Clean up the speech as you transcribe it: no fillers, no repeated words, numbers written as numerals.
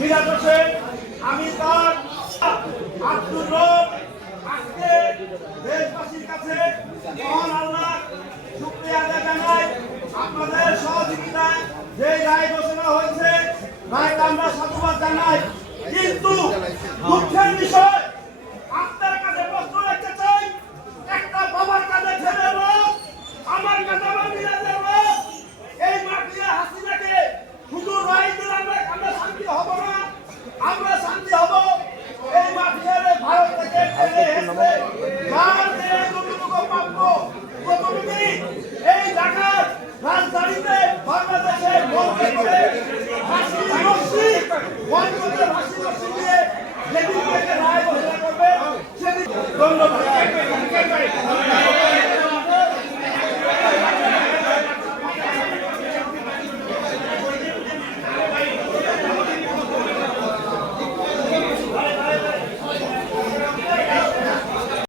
মিরাজ হোসেন, আমি তার আব্দুর রব, আজকে দেশবাসীর কাছে মহান আল্লাহ শুকরিয়া আদায় জানাই। আপনাদের সহযোগিতায় যে রায় ঘোষণা হয়েছে, রায়টা আমরা সাধুবাদ জানাই। কিন্তু দুঃখের বিষয়, আপনার কাছে প্রশ্ন রাখতে চাই, একটা বাবার কাছে ছেলের রোগ, আমার কাছে আমার মিরাজের রোগ। এই মাফিয়া হাসিনাকে শুধু রায় দিলে আমরা শান্তি হব না, আমরা শান্তি হব এই মাফিয়ারে ভারত থেকে ঠেলে হেসে যতটুকু প্রাপ্য ততটুকুই এই ঢাকার রাজধানীতে বাংলাদেশে বলতে করে